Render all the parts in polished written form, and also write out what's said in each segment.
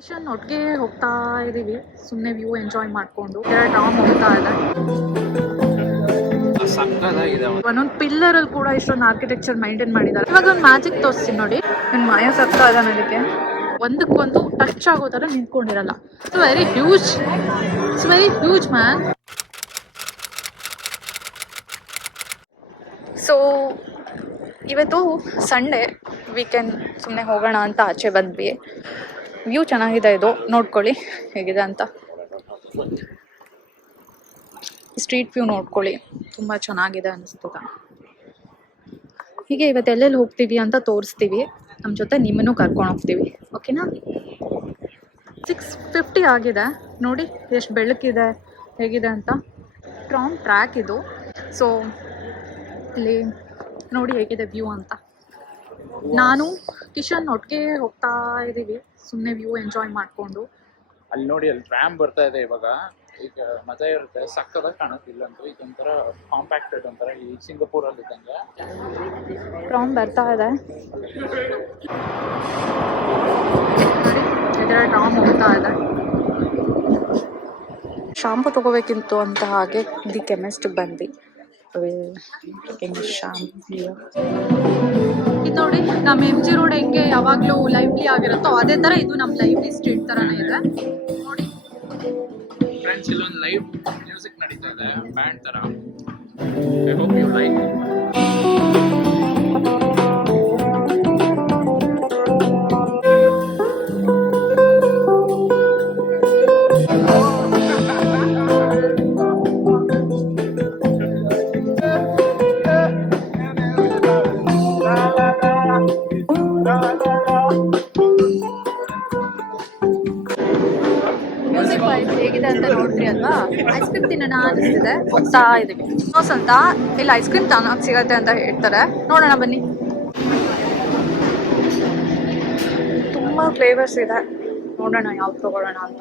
ಕಿಶನ್ ಒಟ್ಟಿಗೆ ಹೋಗ್ತಾ ಇದೀವಿ, ಸುಮ್ಮನೆ ವ್ಯೂ ಎಂಜಾಯ್ ಮಾಡ್ಕೊಂಡು. ಡಾಮ್ ಹೋಗ್ತಾ ಇದೆ, ಒಂದೊಂದು ಪಿಲ್ಲರ್ ಅಲ್ಲಿ ಕೂಡ ಇಷ್ಟೊಂದು ಆರ್ಕಿಟೆಕ್ಚರ್ ಮೈಂಟೈನ್ ಮಾಡಿದ್ದಾರೆ. ಇವಾಗ ಒಂದು ಮ್ಯಾಜಿಕ್ ತೋರಿಸ್ತೀನಿ ನೋಡಿ, ನನ್ನ ಮಾಯ ಸಕ್ತಾ ಇದೆ. ನನಗೆ ಒಂದಕ್ಕೊಂದು ಟಚ್ ಆಗೋ ಥರ ನಿಂತ್ಕೊಂಡಿರಲ್ಲ. It's very huge man. So ಇವತ್ತು ಸಂಡೇ ವೀಕೆಂಡ್, ಸುಮ್ಮನೆ ಹೋಗೋಣ ಅಂತ ಆಚೆ ಬಂದ್ವಿ. ವ್ಯೂ ಚೆನ್ನಾಗಿದೆ, ಇದು ನೋಡ್ಕೊಳ್ಳಿ ಹೇಗಿದೆ ಅಂತ. ಸ್ಟ್ರೀಟ್ ವ್ಯೂ ನೋಡ್ಕೊಳ್ಳಿ, ತುಂಬ ಚೆನ್ನಾಗಿದೆ ಅನಿಸ್ತದ. ಹೀಗೆ ಇವತ್ತು ಎಲ್ಲೆಲ್ಲಿ ಹೋಗ್ತೀವಿ ಅಂತ ತೋರಿಸ್ತೀವಿ, ನಮ್ಮ ಜೊತೆ ನಿಮ್ಮನ್ನು ಕರ್ಕೊಂಡು ಹೋಗ್ತೀವಿ, ಓಕೆನಾ? 6:50 ಆಗಿದೆ, ನೋಡಿ ಎಷ್ಟು ಬೆಳಕಿದೆ ಹೇಗಿದೆ ಅಂತ. ಟ್ರಾಮ್ ಟ್ರ್ಯಾಕ್ ಇದು. ಸೊ ಇಲ್ಲಿ ನೋಡಿ ಹೇಗಿದೆ ವ್ಯೂ ಅಂತ. ನಾನು ಕಿಶನ್ ಒಟ್ಟಿಗೆ ಹೋಗ್ತಾ ಇದ್ದೀವಿ, ಸುಮ್ಮನೆ ವ್ಯೂ ಎಂಜಾಯ್ ಮಾಡಿಕೊಂಡು. ಅಲ್ಲಿ ನೋಡಿ, ಅಲ್ಲಿ ಟ್ರಾಮ್ ಬರ್ತಾ ಇದೆ ಇವಾಗ. ಈಗ ಮಜಾ ಇರುತ್ತೆ, ಸಕ್ಕದಾಗಿ ಕಾಣುತ್ತಿಲ್ಲ ಅಂತೂ. ಇದೊಂಥರ ಕಾಂಪ್ಯಾಕ್ಟೆಡ್, ಒಂಥರ ಈ ಸಿಂಗಪೂರಲ್ಲಿ ಇದ್ದಂಗೆ ಟ್ರಾಮ್ ಬರ್ತಾ ಇದೆ. ಇದರ ಟ್ರಾಮ್ ಹೋಗ್ತಾ ಇದೆ. ಶಾಂಪು ತಗೋಬೇಕಿತ್ತು ಅಂತ ಹಾಗೆ ದಿ ಕೆಮಿಸ್ಟ್ ಬಂದ್ವಿ. ಇದು ನೋಡಿ, ನಮ್ಮ MG ರೋಡ್ ಹೆಂಗೆ ಯಾವಾಗಲೂ ಲೈವ್ಲಿ ಆಗಿರುತ್ತೋ ಅದೇ ತರ ಇದು ನಮ್ಮ ಲೈವ್ಲಿ ಸ್ಟ್ರೀಟ್ ತರಾನೇ ಇದೆ ನೋಡಿ. ಫ್ರೆಂಡ್ಸ್, ಇಲ್ಲೊಂದು ಲೈವ್ ಮ್ಯೂಸಿಕ್ ನಡೀತಾ ಇದೆ, ಬ್ಯಾಂಡ್ ತರ. I hope you like. Music wise ಹೇಗಿದೆ ಅಂತ ನೋಡ್ರಿ ಅಲ್ವಾ. ಐಸ್ ಕ್ರೀಮ್ ತಿನ್ನೋಣ ಅನಿಸ್ತಿದೆ, ಹೋಗ್ತಾ ಇದೀವಿ. ನೋಸ್ ಅಂತ ಇಲ್ಲಿ ಐಸ್ ಕ್ರೀಮ್ ಚೆನ್ನಾಗಿ ಸಿಗತ್ತೆ ಅಂತ ಹೇಳ್ತಾರೆ, ನೋಡೋಣ ಬನ್ನಿ. ತುಂಬ ಫ್ಲೇವರ್ಸ್ ಇದೆ, ನೋಡೋಣ ಯಾವ್ದು ತಗೊಳ್ಳೋಣ ಅಂತ.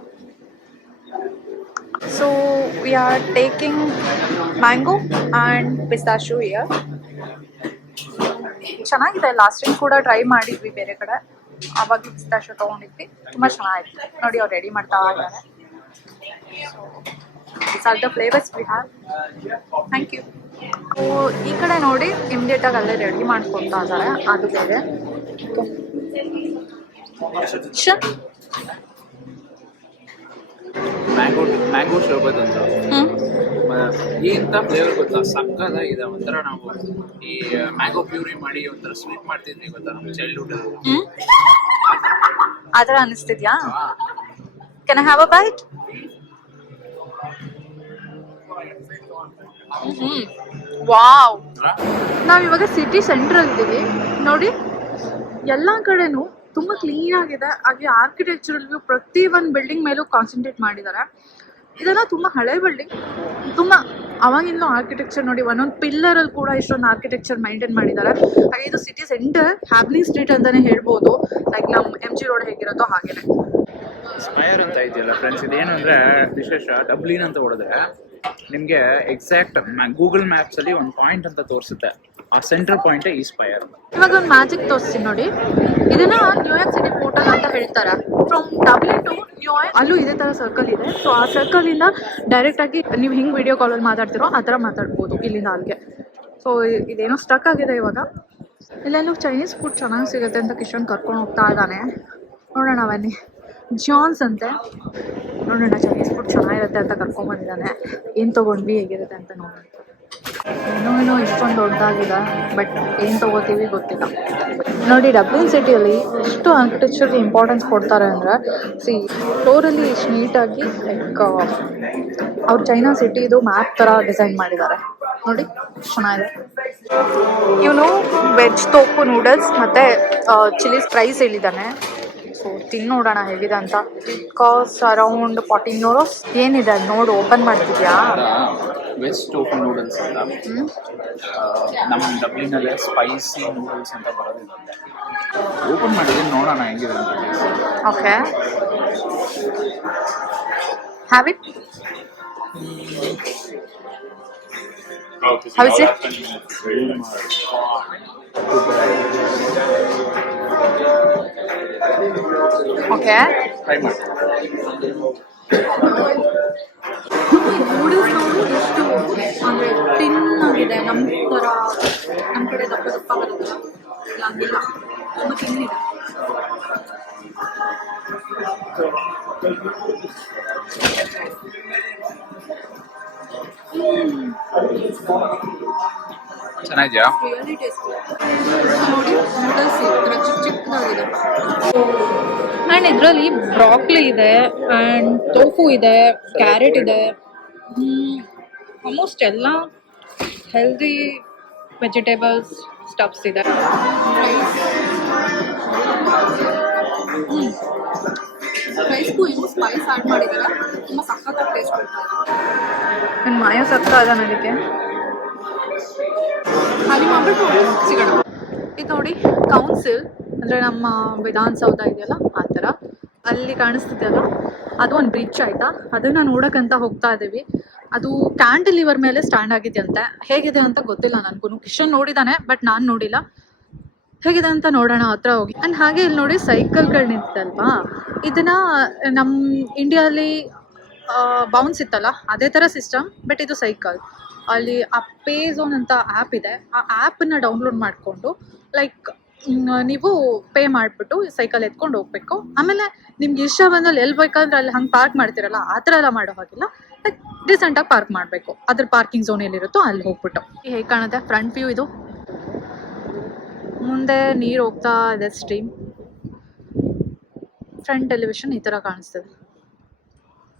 So we are taking mango and pistachio here. ಚೆನ್ನಾಗಿದೆ, ಲಾಸ್ಟ್ ಟೈಮ್ ಕೂಡ ಟ್ರೈ ಮಾಡಿದ್ವಿ ಬೇರೆ ಕಡೆ, ಆವಾಗ ಪಿಸ್ತಾಶು ತೊಗೊಂಡಿದ್ವಿ, ತುಂಬ ಚೆನ್ನಾಗಿತ್ತು. ನೋಡಿ ಅವ್ರು ರೆಡಿ ಮಾಡ್ತಾ ಇದ್ದಾರೆ. These are the flavors we have. Thank you. So ಈ ಕಡೆ ನೋಡಿ, ಇಮಿಡಿಯೇಟಾಗಿ ಅಲ್ಲೇ ರೆಡಿ ಮಾಡ್ಕೊತಾ ಇದ್ದಾರೆ, ಅದು ಬೇರೆ. ಮ್ಯಾಂಗೋ ಶರ್ಬತ್ ಅಂತ ಎಂತ ಫ್ಲೇವರ್ ಗೊತ್ತಾ, ಸಕ್ಕದಾಗಿದೆ. ಒಂಥರ ನಾವು ಈ ಮ್ಯಾಂಗೋ ಪ್ಯೂರಿ ಮಾಡಿ ಒಂಥರ ಸ್ವೀಟ್ ಮಾಡ್ತಿದ್ವಿ ಗೊತ್ತಾ, ನಮ್ಮ ಚೈಲ್ಡ್ಹುಡ್. ಆ ಥರ ಅನಿಸ್ತಿದ್ಯಾ? Can I have a bite? Wow! ನಾವಿವಾಗ ಸಿಟಿ ಸೆಂಟ್ರಲ್ ಇದ್ದೀವಿ ನೋಡಿ. ಎಲ್ಲ ಕಡೆನೂ ತುಂಬ ಕ್ಲೀನ್ ಆಗಿದೆ. ಹಾಗೆ ಆರ್ಕಿಟೆಕ್ಚರಲ್ ವ್ಯೂ ಪ್ರತಿ ಒಂದು ಬಿಲ್ಡಿಂಗ್ ಮೇಲೂ ಕಾನ್ಸಂಟ್ರೇಟ್ ಮಾಡಿದ್ದಾರೆ. ಇದೆಲ್ಲ ತುಂಬ ಹಳೆ ಬಿಲ್ಡಿಂಗ್, ತುಂಬ ಅವಾಗಿಂದ ಆರ್ಕಿಟೆಕ್ಚರ್ ನೋಡಿ. ಒಂದೊಂದು ಪಿಲ್ಲರಲ್ಲಿ ಕೂಡ ಇಷ್ಟೊಂದು ಆರ್ಕಿಟೆಕ್ಚರ್ ಮೈಂಟೈನ್ ಮಾಡಿದ್ದಾರೆ. ಹಾಗೆ ಇದು ಸಿಟಿ ಸೆಂಟರ್, ಹ್ಯಾಪ್ನಿಂಗ್ ಸ್ಟ್ರೀಟ್ ಅಂತಲೇ ಹೇಳ್ಬೋದು. ಲೈಕ್ ನಮ್ಮ MG ರೋಡ್ ಹೇಗಿರುತ್ತೋ ಹಾಗೇನೆ. ಸ್ಪೈರ್ ಅಂತ ಇದೆಯಲ್ಲ ಫ್ರೆಂಡ್ಸ್, ಇದೇನು ಅಂದರೆ ವಿಶೇಷ. ಡಬ್ಲಿನ್ ಅಂತ ಹೊಡೆದ್ರೆ ನಿಮಗೆ ಎಕ್ಸಾಕ್ಟ್ ಗೂಗಲ್ ಮ್ಯಾಪ್ಸಲ್ಲಿ ಒಂದು ಪಾಯಿಂಟ್ ಅಂತ ತೋರಿಸುತ್ತೆ, ಆ ಸೆಂಟ್ರಲ್ ಪಾಯಿಂಟೇ ಈ ಸ್ಪೈರ್. ಇವಾಗ ಒಂದು ಮ್ಯಾಜಿಕ್ ತೋರಿಸ್ತೀನಿ ನೋಡಿ. ಇದನ್ನ ನ್ಯೂಯಾರ್ಕ್ ಸಿಟಿ ಪೋರ್ಟಲ್ ಅಂತ ಹೇಳ್ತಾರೆ. ಫ್ರಮ್ ಡಬ್ಲಿನ್ ಟು ನ್ಯೂಯಾರ್ಕ್ ಅಲ್ಲೂ ಇದೇ ಥರ ಸರ್ಕಲ್ ಇದೆ. ಸೊ ಆ ಸರ್ಕಲಿಂದ ಡೈರೆಕ್ಟಾಗಿ ನೀವು ಹಿಂಗೆ ವಿಡಿಯೋ ಕಾಲಲ್ಲಿ ಮಾತಾಡ್ತಿರೋ ಆ ಥರ ಮಾತಾಡ್ಬೋದು ಇಲ್ಲಿಂದ ಅಲ್ಲಿಗೆ. ಸೊ ಇದೇನೋ ಸ್ಟಕ್ ಆಗಿದೆ ಇವಾಗ. ಇಲ್ಲೆಲ್ಲೂ ಚೈನೀಸ್ ಫುಡ್ ಚೆನ್ನಾಗಿ ಸಿಗುತ್ತೆ ಅಂತ ಕಿಶನ್ ಕರ್ಕೊಂಡು ಹೋಗ್ತಾ ಇದ್ದಾನೆ. ನೋಡೋಣ ಬನ್ನಿ. ಜಾನ್ಸ್ ಅಂತೆ, ನೋಡೋಣ ಚೈನೀಸ್ ಫುಡ್ ಚೆನ್ನಾಗಿರುತ್ತೆ ಅಂತ ಕರ್ಕೊಂಡ್ಬಂದಿದ್ದಾನೆ. ಏನು ತೊಗೊಂಡ್ವಿ ಹೇಗಿರುತ್ತೆ ಅಂತ ನೋಡೋಣ. ಏನೋ ಇಷ್ಟೊಂದು ದೊಡ್ಡದಾಗಿದೆ, ಬಟ್ ಏನು ತೊಗೋತೀವಿ ಗೊತ್ತಿಲ್ಲ. ನೋಡಿ, ಡಬ್ಲಿನ್ ಸಿಟಿಯಲ್ಲಿ ಎಷ್ಟು ಆರ್ಕಿಟೆಕ್ಚರ್ಗೆ ಇಂಪಾರ್ಟೆನ್ಸ್ ಕೊಡ್ತಾರೆ ಅಂದರೆ, ಫ್ಲೋರಲ್ಲಿ ಇಷ್ಟು ನೀಟಾಗಿ ಲೈಕ್ ಅವ್ರು ಚೈನಾ ಸಿಟಿದು ಮ್ಯಾಪ್ ಥರ ಡಿಸೈನ್ ಮಾಡಿದ್ದಾರೆ ನೋಡಿ, ಚೆನ್ನಾಗಿದೆ. ಇವನು ವೆಜ್ ತೋಪು ನೂಡಲ್ಸ್ ಮತ್ತು ಚಿಲ್ಲೀಸ್ ಪ್ರೈಸ್ ಹೇಳಿದ್ದಾನೆ. ಸೊ ತಿನ್ನೋಡೋಣ ಹೇಗಿದೆ ಅಂತ. Cost around 14 euros. ಏನಿದೆ ಅದು ನೋಡು, ಓಪನ್ ಮಾಡ್ತಿದ್ಯಾ? ವೆಜ್ ಟೋಫು ನೂಡಲ್ಸ್ ಅಂತ. ನಮ್ಮ ಡಬ್ಲಿನಲ್ಲೇ ಸ್ಪೈಸಿ ನೂಡಲ್ಸ್ ಅಂತ ಬರೋದಿಲ್ಲ. ಓಪನ್ ಮಾಡಿದ್ದೀನಿ, ನೋಡೋಣ ಹೆಂಗಿದೆ ಅಂತ. Okay, have it. How is it? Okay. Try ಮಾಡಿ. ನೂಡಲ್ಸ್ ನೋಡು ಎಷ್ಟು ಅಂದರೆ ಟಿನ್ ಆಗಿದೆ, ನಮ್ಮ ಥರ ನಮ್ಮ ಕಡೆ ದಪ್ಪ ದಪ್ಪ ಬರೋದಲ್ಲ, ಇಲ್ಲ ಹಂಗಿಲ್ಲ, ತುಂಬ ತಿನ್ನಿದೆ. ಚೆನ್ನಾಗಿದೆಯಾ? Really tasty. ನೋಡಿ ನೂಡಲ್ಸ್ ಈ ಥರ ಚಿಕ್ಕ ಚಿಕ್ಕದಾಗಿದೆ. ಆ್ಯಂಡ್ ಇದರಲ್ಲಿ ಬ್ರಾಕ್ಲಿ ಇದೆ, ಆ್ಯಂಡ್ ಟೋಫು ಇದೆ, ಕ್ಯಾರೆಟ್ ಇದೆ, ಆಲ್ಮೋಸ್ಟ್ ಎಲ್ಲ ಹೆಲ್ದಿ ವೆಜಿಟೇಬಲ್ಸ್ ಸ್ಟಫ್ಸ್ ಇದೆ. ರೈಸ್ಗೂ ಇನ್ನೂ ಸ್ಪೈಸ್ ಆ್ಯಡ್ ಮಾಡಿದ್ದಾರೆ, ತುಂಬ ಸಖತ್ತಾಗಿ ಟೇಸ್ಟ್ ಕೊಡ್ತಾರೆ. ನನ್ನ ಮಾಯ ಸತ್ತ ಅದ ನನಗೆ ಖಾಲಿ ಮಾಡಿಬಿಟ್ಟು ಸಿಗೋಣ. ಇದು ನೋಡಿ ಕೌನ್ಸಿಲ್, ಅಂದರೆ ನಮ್ಮ ವಿಧಾನಸೌಧ ಇದೆಯಲ್ಲ ಆ ಥರ, ಅಲ್ಲಿ ಕಾಣಿಸ್ತಿದೆಯಲ್ಲ ಅದು ಒಂದು ಬ್ರಿಡ್ಜ್ ಆಯಿತಾ, ಅದನ್ನು ನೋಡೋಕ್ಕಂತ ಹೋಗ್ತಾ ಇದ್ದೀವಿ. ಅದು ಕ್ಯಾಂಟಿಲಿವರ್ ಮೇಲೆ ಸ್ಟ್ಯಾಂಡ್ ಆಗಿದೆಯಂತೆ. ಹೇಗಿದೆ ಅಂತ ಗೊತ್ತಿಲ್ಲ ನನಗೂ. ಕಿಶನ್ ನೋಡಿದ್ದಾನೆ ಬಟ್ ನಾನು ನೋಡಿಲ್ಲ. ಹೇಗಿದೆ ಅಂತ ನೋಡೋಣ ಹತ್ರ ಹೋಗಿ. ಆ್ಯಂಡ್ ಹಾಗೆ ಇಲ್ಲಿ ನೋಡಿ ಸೈಕಲ್ಗಳು ನಿಂತಿದಲ್ವಾ, ಇದನ್ನು ನಮ್ಮ ಇಂಡಿಯಾಲಿ ಬೌನ್ಸ್ ಇತ್ತಲ್ಲ ಅದೇ ಥರ ಸಿಸ್ಟಮ್, ಬಟ್ ಇದು ಸೈಕಲ್. ಅಲ್ಲಿ ಆ ಪೇ ಝೋನ್ ಅಂತ ಆ್ಯಪ್ ಇದೆ, ಆ ಆ್ಯಪನ್ನು ಡೌನ್ಲೋಡ್ ಮಾಡಿಕೊಂಡು ಲೈಕ್ ನೀವು ಪೇ ಮಾಡಿಬಿಟ್ಟು ಸೈಕಲ್ ಎತ್ಕೊಂಡು ಹೋಗ್ಬೇಕು. ಆಮೇಲೆ ನಿಮ್ಗೆ ಇಷ್ಟ ಬಂದಲ್ಲಿ ಎಲ್ಲಿ ಬೇಕಂದ್ರೆ ಅಲ್ಲಿ ಹಂಗೆ ಪಾರ್ಕ್ ಮಾಡ್ತಿರಲ್ಲ ಆ ಥರ ಎಲ್ಲ ಮಾಡೋ ಹಾಗಿಲ್ಲ, ಲೈಕ್ ಡಿಸೆಂಟಾಗಿ ಪಾರ್ಕ್ ಮಾಡಬೇಕು. ಅದ್ರ ಪಾರ್ಕಿಂಗ್ ಝೋನ್ ಎಲ್ಲಿರುತ್ತೋ ಅಲ್ಲಿ ಹೋಗ್ಬಿಟ್ಟು. ಹೇಗೆ ಕಾಣುತ್ತೆ ಫ್ರಂಟ್ ವ್ಯೂ ಇದು. ಮುಂದೆ ನೀರು ಹೋಗ್ತಾ ಇದೆ, ಸ್ಟ್ರೀಮ್. ಫ್ರಂಟ್ ಟೆಲಿವಿಷನ್ ಈ ಥರ ಕಾಣಿಸ್ತದೆ.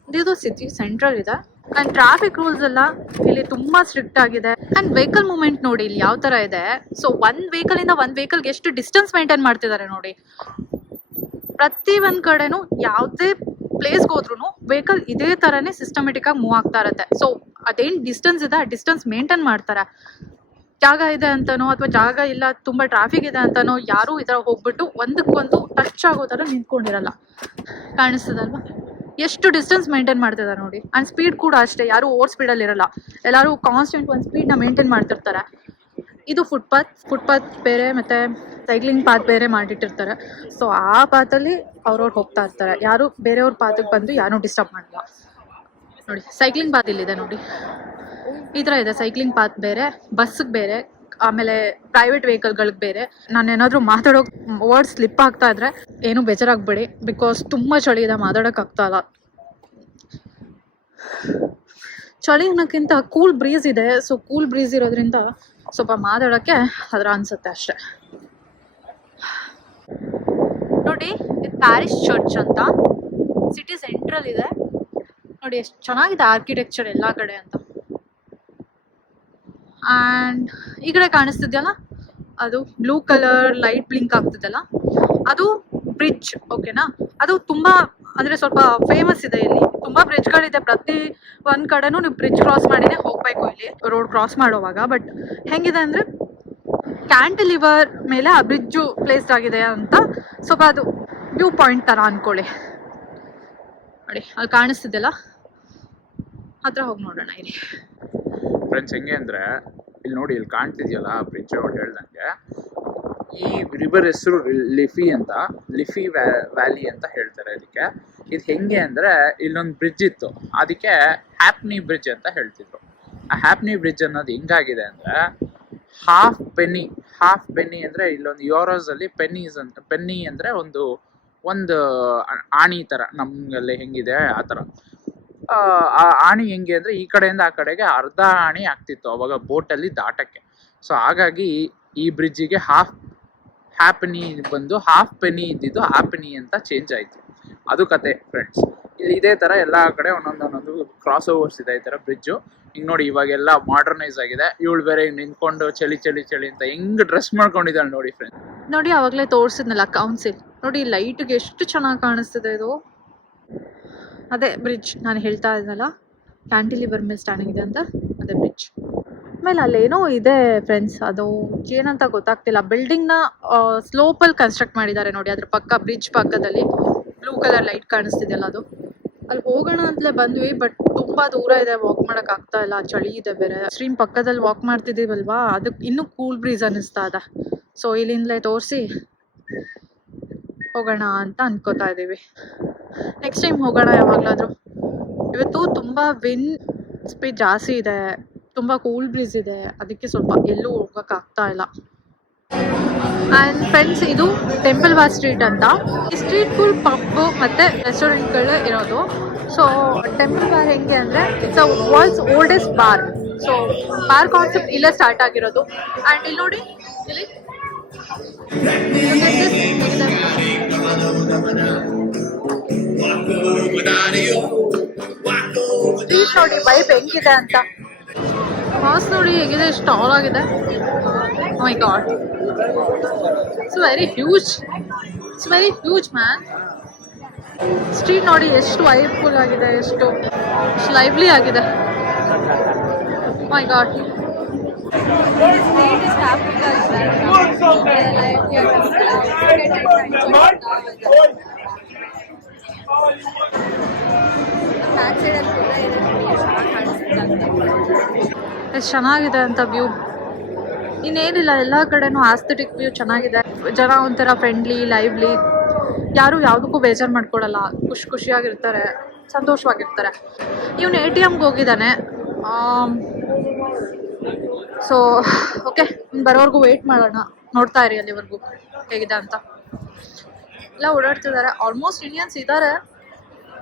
ಇದು ಸಿಟಿ ಸೆಂಟ್ರಲ್ ಇದೆ. ಆ್ಯಂಡ್ ಟ್ರಾಫಿಕ್ ರೂಲ್ಸ್ ಎಲ್ಲ ಇಲ್ಲಿ ತುಂಬ ಸ್ಟ್ರಿಕ್ಟ್ ಆಗಿದೆ. ಆ್ಯಂಡ್ ವೆಹಿಕಲ್ ಮೂವ್ಮೆಂಟ್ ನೋಡಿ ಇಲ್ಲಿ ಯಾವ ಥರ ಇದೆ. ಸೊ ಒಂದು ವೆಹಿಕಲಿಂದ ಒಂದು ವೆಹಿಕಲ್ಗೆ ಎಷ್ಟು ಡಿಸ್ಟೆನ್ಸ್ ಮೇಂಟೈನ್ ಮಾಡ್ತಿದ್ದಾರೆ ನೋಡಿ. ಪ್ರತಿ ಒಂದು ಕಡೆನೂ ಯಾವುದೇ ಪ್ಲೇಸ್ಗೆ ಹೋದ್ರೂ ವೆಹಿಕಲ್ ಇದೇ ಥರನೇ ಸಿಸ್ಟಮೆಟಿಕ್ಕಾಗಿ ಮೂವ್ ಆಗ್ತಾ ಇರುತ್ತೆ. ಸೊ ಅದೇನು ಡಿಸ್ಟೆನ್ಸ್ ಇದೆ ಆ ಡಿಸ್ಟೆನ್ಸ್ ಮೇಂಟೈನ್ ಮಾಡ್ತಾರೆ. ಜಾಗ ಇದೆ ಅಂತನೋ ಅಥವಾ ಜಾಗ ಇಲ್ಲ ತುಂಬ ಟ್ರಾಫಿಕ್ ಇದೆ ಅಂತನೋ ಯಾರೂ ಈ ಥರ ಹೋಗ್ಬಿಟ್ಟು ಒಂದಕ್ಕೊಂದು ಟಚ್ ಆಗೋ ಥರ ನಿಂತ್ಕೊಂಡಿರಲ್ಲ. ಕಾಣಿಸ್ತದಲ್ವಾ ಎಷ್ಟು ಡಿಸ್ಟೆನ್ಸ್ ಮೇಂಟೈನ್ ಮಾಡ್ತಿದ್ದಾರೆ ನೋಡಿ. ಆ್ಯಂಡ್ ಸ್ಪೀಡ್ ಕೂಡ ಅಷ್ಟೇ, ಯಾರೂ ಓವರ್ ಸ್ಪೀಡಲ್ಲಿ ಇರಲ್ಲ, ಎಲ್ಲರೂ ಕಾನ್ಸ್ಟೆಂಟ್ ಒಂದು ಸ್ಪೀಡ್ನ ಮೇಂಟೈನ್ ಮಾಡ್ತಿರ್ತಾರೆ. ಇದು ಫುಟ್ಪಾತ್ ಬೇರೆ ಮತ್ತು ಸೈಕ್ಲಿಂಗ್ ಪಾತ್ ಬೇರೆ ಮಾಡಿಟ್ಟಿರ್ತಾರೆ. ಸೊ ಆ ಪಾತಲ್ಲಿ ಅವ್ರವ್ರು ಹೋಗ್ತಾ ಇರ್ತಾರೆ, ಯಾರು ಬೇರೆಯವ್ರ ಪಾತಿಗೆ ಬಂದು ಯಾರೂ ಡಿಸ್ಟರ್ಬ್ ಮಾಡಲ್ಲ. ನೋಡಿ ಸೈಕ್ಲಿಂಗ್ ಪಾತ್ ಇಲ್ಲಿದೆ ನೋಡಿ, ಈ ಥರ ಇದೆ. ಸೈಕ್ಲಿಂಗ್ ಪಾತ್ ಬೇರೆ, ಬಸ್ಸಿಗೆ ಬೇರೆ, ಆಮೇಲೆ ಪ್ರೈವೇಟ್ ವೆಹಿಕಲ್ಗಳಿಗೆ ಬೇರೆ. ನಾನು ಏನಾದರೂ ಮಾತಾಡೋಕೆ ವರ್ಡ್ ಸ್ಲಿಪ್ ಆಗ್ತಾ ಇದ್ರೆ ಏನೂ ಬೇಜಾರಾಗಬೇಡಿ, ಬಿಕಾಸ್ ತುಂಬ ಚಳಿ ಇದೆ, ಮಾತಾಡೋಕ್ಕಾಗ್ತಾಯಿಲ್ಲ. ಚಳಿ ಅನ್ನೋಕ್ಕಿಂತ ಕೂಲ್ ಬ್ರೀಸ್ ಇದೆ. ಸೊ ಕೂಲ್ ಬ್ರೀಸ್ ಇರೋದ್ರಿಂದ ಸ್ವಲ್ಪ ಮಾತಾಡೋಕ್ಕೆ ಅದರ ಅನಿಸುತ್ತೆ ಅಷ್ಟೆ. ನೋಡಿ ಇದು ಪ್ಯಾರಿಸ್ ಚರ್ಚ್ ಅಂತ, ಸಿಟಿ ಸೆಂಟ್ರಲ್ ಇದೆ. ನೋಡಿ ಎಷ್ಟು ಚೆನ್ನಾಗಿದೆ ಆರ್ಕಿಟೆಕ್ಚರ್ ಎಲ್ಲ ಕಡೆ ಅಂತ. ಆ್ಯಂಡ್ ಈ ಕಡೆ ಕಾಣಿಸ್ತಿದೆಯಲ್ಲ ಅದು ಬ್ಲೂ ಕಲರ್ ಲೈಟ್ ಬ್ಲಿಂಕ್ ಆಗ್ತಿದೆಯಲ್ಲ ಅದು ಬ್ರಿಡ್ಜ್, ಓಕೆನಾ. ಅದು ತುಂಬ ಅಂದರೆ ಸ್ವಲ್ಪ ಫೇಮಸ್ ಇದೆ. ಇಲ್ಲಿ ತುಂಬ ಬ್ರಿಡ್ಜ್ಗಳಿದೆ, ಪ್ರತಿ ಒಂದು ಕಡೆನೂ ನೀವು ಬ್ರಿಡ್ಜ್ ಕ್ರಾಸ್ ಮಾಡಿನೇ ಹೋಗಬೇಕು ಇಲ್ಲಿ ರೋಡ್ ಕ್ರಾಸ್ ಮಾಡುವಾಗ. ಬಟ್ ಹೆಂಗಿದೆ ಅಂದರೆ ಕ್ಯಾಂಟಿಲಿವರ್ ಮೇಲೆ ಆ ಬ್ರಿಡ್ಜು ಪ್ಲೇಸ್ಡ್ ಆಗಿದೆ ಅಂತ ಸ್ವಲ್ಪ ಅದು ವ್ಯೂ ಪಾಯಿಂಟ್ ಥರ ಅಂದ್ಕೊಳ್ಳಿ. ನೋಡಿ ಅಲ್ಲಿ ಕಾಣಿಸ್ತಿದೆಯಲ್ಲ ಹತ್ರ ಹೋಗಿ ನೋಡೋಣ ಇಲ್ಲಿ. ಫ್ರೆಂಡ್ಸ್ ಹೆಂಗೆ ಅಂದರೆ ಇಲ್ಲಿ ನೋಡಿ, ಇಲ್ಲಿ ಕಾಣ್ತಿದೆಯಲ್ಲ ಬ್ರಿಡ್ಜ್ ಅವ್ರು ಹೇಳ್ದಂಗೆ, ಈ ರಿವರ್ ಹೆಸರು ಲಿಫಿ ಅಂತ, ಲಿಫಿ ವ್ಯಾಲಿ ಅಂತ ಹೇಳ್ತಾರೆ ಇದಕ್ಕೆ. ಇದು ಹೆಂಗೆ ಅಂದರೆ ಇಲ್ಲೊಂದು ಬ್ರಿಡ್ಜ್ ಇತ್ತು, ಅದಕ್ಕೆ ಹ್ಯಾಪ್ನಿ ಬ್ರಿಡ್ಜ್ ಅಂತ ಹೇಳ್ತಿದ್ರು. ಆ ಹ್ಯಾಪ್ನಿ ಬ್ರಿಡ್ಜ್ ಅನ್ನೋದು ಹೆಂಗಾಗಿದೆ ಅಂದರೆ ಹಾಫ್ ಪೆನ್ನಿ ಅಂದರೆ ಇಲ್ಲೊಂದು ಯೂರೋಸಲ್ಲಿ ಪೆನ್ನಿ ಅಂದರೆ ಒಂದು ಆಣಿ ಥರ, ನಮಗಲ್ಲಿ ಹೆಂಗಿದೆ ಆ ಥರ. ಆ ಆಣಿ ಹೆಂಗೆ ಅಂದರೆ ಈ ಕಡೆಯಿಂದ ಆ ಕಡೆಗೆ ಅರ್ಧ ಆಣಿ ಆಗ್ತಿತ್ತು ಅವಾಗ ಬೋಟಲ್ಲಿ ದಾಟಕ್ಕೆ. ಸೊ ಹಾಗಾಗಿ ಈ ಬ್ರಿಡ್ಜಿಗೆ ಹ್ಯಾಪನಿ ಬಂದು ಹಾಫ್ ಪೆನ್ನಿ ಇದ್ದಿದ್ದು ಹ್ಯಾಪನಿ ಅಂತ ಚೇಂಜ್ ಆಯಿತು. ಅದು ಕತೆ ಫ್ರೆಂಡ್ಸ್. ಇಲ್ಲಿ ಇದೇ ಥರ ಎಲ್ಲ ಕಡೆ ಒಂದೊಂದು ಕ್ರಾಸ್ ಓವರ್ಸ್ ಇದೆ ಈ ಥರ ಬ್ರಿಡ್ಜು. ಈಗ ನೋಡಿ ಇವಾಗೆಲ್ಲ ಮಾಡರ್ನೈಸ್ ಆಗಿದೆ. ಇವಳು ಬೇರೆ ಈಗ ನಿಂತ್ಕೊಂಡು ಚಳಿ ಅಂತ ಹೆಂಗೆ ಡ್ರೆಸ್ ಮಾಡ್ಕೊಂಡಿದ್ದಾಳೆ ನೋಡಿ ಫ್ರೆಂಡ್ಸ್. ನೋಡಿ ಆವಾಗಲೇ ತೋರಿಸಿದ್ನಲ್ಲ ಕೌನ್ಸಿಲ್, ನೋಡಿ ಲೈಟ್ಗೆ ಎಷ್ಟು ಚೆನ್ನಾಗಿ ಕಾಣಿಸ್ತಿದೆ ಇದು. ಅದೇ ಬ್ರಿಡ್ಜ್ ನಾನು ಹೇಳ್ತಾ ಇದ್ನಲ್ಲ, ಕ್ಯಾಂಟಿಲಿವರ್ ಮೇಲೆ ಸ್ಟ್ಯಾಂಡಿಂಗ್ ಇದೆ ಅಂತ, ಅದೇ ಬ್ರಿಡ್ಜ್. ಆಮೇಲೆ ಅಲ್ಲೇನೋ ಇದೆ ಫ್ರೆಂಡ್ಸ್, ಅದು ಏನಂತ ಗೊತ್ತಾಗ್ತಿಲ್ಲ. ಬಿಲ್ಡಿಂಗ್ನ ಸ್ಲೋಪಲ್ಲಿ ಕನ್ಸ್ಟ್ರಕ್ಟ್ ಮಾಡಿದ್ದಾರೆ ನೋಡಿ, ಅದ್ರ ಪಕ್ಕ ಬ್ರಿಡ್ಜ್ ಪಕ್ಕದಲ್ಲಿ ಬ್ಲೂ ಕಲರ್ ಲೈಟ್ ಕಾಣಿಸ್ತಿದೆಯಲ್ಲ ಅದು. ಅಲ್ಲಿ ಹೋಗೋಣ ಅಂತಲೇ ಬಂದ್ವಿ, ಬಟ್ ತುಂಬ ದೂರ ಇದೆ, ವಾಕ್ ಮಾಡೋಕ್ಕಾಗ್ತಾ ಇಲ್ಲ, ಚಳಿ ಇದೆ ಬೇರೆ. ಸ್ಟ್ರೀಮ್ ಪಕ್ಕದಲ್ಲಿ ವಾಕ್ ಮಾಡ್ತಿದ್ದೀವಲ್ವಾ, ಅದಕ್ಕೆ ಇನ್ನೂ ಕೂಲ್ ಬ್ರೀಸ್ ಅನ್ನಿಸ್ತಾ ಇದೆ. ಸೊ ಇಲ್ಲಿಂದಲೇ ತೋರಿಸಿ ಹೋಗೋಣ ಅಂತ ಅನ್ಕೋತಾ ಇದ್ದೀವಿ. ನೆಕ್ಸ್ಟ್ ಟೈಮ್ ಹೋಗೋಣ ಯಾವಾಗಲಾದರೂ. ಇವತ್ತು ತುಂಬ ವಿಂಡ್ ಸ್ಪೀಡ್ ಜಾಸ್ತಿ ಇದೆ, ತುಂಬ ಕೂಲ್ ಬ್ರೀಸ್ ಇದೆ, ಅದಕ್ಕೆ ಸ್ವಲ್ಪ ಎಲ್ಲೂ ಹೋಗೋಕ್ಕಾಗ್ತಾ ಇಲ್ಲ. ಆ್ಯಂಡ್ ಫ್ರೆಂಡ್ಸ್, ಇದು ಟೆಂಪಲ್ ಬಾರ್ ಸ್ಟ್ರೀಟ್ ಅಂತ. ಈ ಸ್ಟ್ರೀಟ್ ಫುಲ್ ಪಬ್ಬು ಮತ್ತು ರೆಸ್ಟೋರೆಂಟ್ಗಳು ಇರೋದು. ಸೊ ಟೆಂಪಲ್ ಬಾರ್ ಹೆಂಗೆ ಅಂದರೆ it's a world's oldest bar. So bar concept ಇಲ್ಲೇ ಸ್ಟಾರ್ಟ್ ಆಗಿರೋದು. ಆ್ಯಂಡ್ ಇಲ್ಲಿ ನೋಡಿ, ಇಲ್ಲಿ ಸ್ಟ್ರೀಟ್ ನೋಡಿ ವೈಬ್ ಹೆಂಗಿದೆ ಅಂತ. ಹಾಸ್ ನೋಡಿ ಹೇಗಿದೆ, ಎಷ್ಟು ಟಾಲ್ ಆಗಿದೆ. My God, it's very huge, it's very huge man. Street ನೋಡಿ ಎಷ್ಟು ವೈಬ್ಫುಲ್ ಆಗಿದೆ, ಎಷ್ಟು ಲೈವ್ಲಿ ಆಗಿದೆ. ಮೈ ಗಾಡ್, ಎಷ್ಟು ಚೆನ್ನಾಗಿದೆ ಅಂತ ವ್ಯೂ. ಇನ್ನೇನಿಲ್ಲ, ಎಲ್ಲ ಕಡೆನೂ ಆಸ್ಥೆಟಿಕ್ ವ್ಯೂ ಚೆನ್ನಾಗಿದೆ. ಜನ ಒಂಥರ ಫ್ರೆಂಡ್ಲಿ, ಲೈವ್ಲಿ, ಯಾರು ಯಾವುದಕ್ಕೂ ಬೇಜಾರು ಮಾಡ್ಕೊಳ್ಳಲ್ಲ, ಖುಷಿಯಾಗಿರ್ತಾರೆ, ಸಂತೋಷವಾಗಿರ್ತಾರೆ. ಇವನು ATMಗೆ ಹೋಗಿದ್ದಾನೆ. ಸೊ ಓಕೆ, ಬರೋವರೆಗೂ ವೆಯ್ಟ್ ಮಾಡೋಣ. ನೋಡ್ತಾ ಇರಿ ಅಲ್ಲಿವರೆಗೂ ಹೇಗಿದೆ ಅಂತ. ಎಲ್ಲ ಓಡಾಡ್ತಿದ್ದಾರೆ, ಆಲ್ಮೋಸ್ಟ್ ಇಂಡಿಯನ್ಸ್ ಇದ್ದಾರೆ,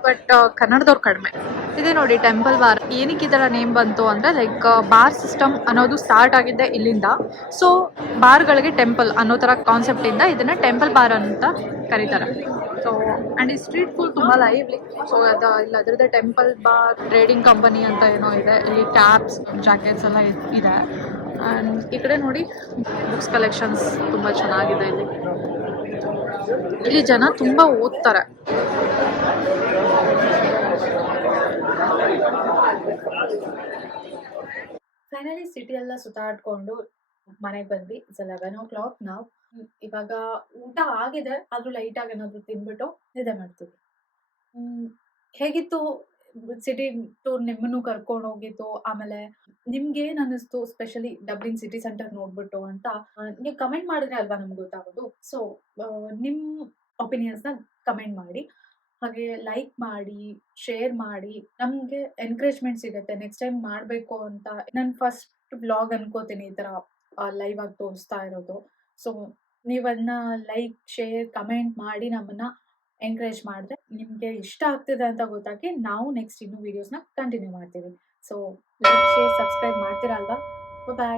ಬಟ್ ಕನ್ನಡದವ್ರು ಕಡಿಮೆ. ಇದೇ ನೋಡಿ ಟೆಂಪಲ್ ಬಾರ್. ಏನಕ್ಕೆ ಈ ಥರ ನೇಮ್ ಬಂತು ಅಂದರೆ, ಲೈಕ್ ಬಾರ್ ಸಿಸ್ಟಮ್ ಅನ್ನೋದು ಸ್ಟಾರ್ಟ್ ಆಗಿದ್ದೆ ಇಲ್ಲಿಂದ. ಸೊ ಬಾರ್ಗಳಿಗೆ ಟೆಂಪಲ್ ಅನ್ನೋ ಥರ ಕಾನ್ಸೆಪ್ಟಿಂದ ಇದನ್ನು ಟೆಂಪಲ್ ಬಾರ್ ಅಂತ ಕರೀತಾರೆ. ಸೊ ಆ್ಯಂಡ್ ಈ ಸ್ಟ್ರೀಟ್ ಫುಲ್ ತುಂಬ ಲೈವ್ಲಿ. ಸೊ ಇಲ್ಲಿ ಅದರದ್ದೇ ಟೆಂಪಲ್ ಬಾರ್ ಟ್ರೇಡಿಂಗ್ ಕಂಪನಿ ಅಂತ ಏನೋ ಇದೆ. ಇಲ್ಲಿ ಕ್ಯಾಪ್ಸ್, ಜಾಕೆಟ್ಸ್ ಎಲ್ಲ ಇದೆ. ಆ್ಯಂಡ್ ಈ ಕಡೆ ನೋಡಿ ಬುಕ್ಸ್ ಕಲೆಕ್ಷನ್ಸ್ ತುಂಬ ಚೆನ್ನಾಗಿದೆ. ಇಲ್ಲಿ ಜನ ತುಂಬ ಓದ್ತಾರೆ. ಫೈನಲಿ ಸಿಟಿ ಎಲ್ಲ ಸುತ್ತಾಡ್ಕೊಂಡು ಮನೆಗೆ ಬಂದ್ವಿ. ಇಟ್ಸ್ 11 o'clock ನಾವು. ಇವಾಗ ಊಟ ಆಗಿದೆ, ಆದ್ರೂ ಲೈಟಾಗಿ ಏನಾದರೂ ತಿಂದ್ಬಿಟ್ಟು ನಿದ್ದೆ ಮಾಡ್ತೀವಿ. ಹೇಗಿತ್ತು ಸಿಟಿ ಟೂರ್? ನಿಮ್ಮನ್ನು ಕರ್ಕೊಂಡು ಹೋಗಿತ್ತು. ಆಮೇಲೆ ನಿಮ್ಗೆ ಏನ್ ಅನ್ನಿಸ್ತು, ಸ್ಪೆಷಲಿ ಡಬ್ಲಿನ್ ಸಿಟಿ ಸೆಂಟರ್ ನೋಡ್ಬಿಟ್ಟು ಅಂತ ನೀವು ಕಮೆಂಟ್ ಮಾಡಿದ್ರೆ ಅಲ್ವಾ ನಮ್ಗೆ ಗೊತ್ತಾಗೋದು. ಸೊ ನಿಮ್ಮ ಒಪಿನಿಯನ್ಸ್ನ ಕಮೆಂಟ್ ಮಾಡಿ, ಹಾಗೆ ಲೈಕ್ ಮಾಡಿ, ಶೇರ್ ಮಾಡಿ. ನಮಗೆ ಎನ್ಕರೇಜ್ಮೆಂಟ್ ಸಿಗುತ್ತೆ ನೆಕ್ಸ್ಟ್ ಟೈಮ್ ಮಾಡಬೇಕು ಅಂತ. ನಾನು ಫಸ್ಟ್ ಬ್ಲಾಗ್ ಅನ್ಕೋತೀನಿ ಈ ಥರ ಲೈವ್ ಆಗಿ ತೋರಿಸ್ತಾ ಇರೋದು. ಸೊ ನೀವನ್ನ ಲೈಕ್, ಶೇರ್, ಕಮೆಂಟ್ ಮಾಡಿ ನಮ್ಮನ್ನ ಎಂಕರೇಜ್ ಮಾಡಿದ್ರೆ ನಿಮಗೆ ಇಷ್ಟ ಆಗ್ತಿದೆ ಅಂತ ಗೊತ್ತಾಗಿ ನಾವು ನೆಕ್ಸ್ಟ್ ಇನ್ನೂ ವೀಡಿಯೋಸ್ನ ಕಂಟಿನ್ಯೂ ಮಾಡ್ತೀವಿ. ಸೊ ಲೈಕ್, ಶೇರ್, ಸಬ್ಸ್ಕ್ರೈಬ್ ಮಾಡ್ತೀರಾ ಅಲ್ವಾ? ಬಾಯ್.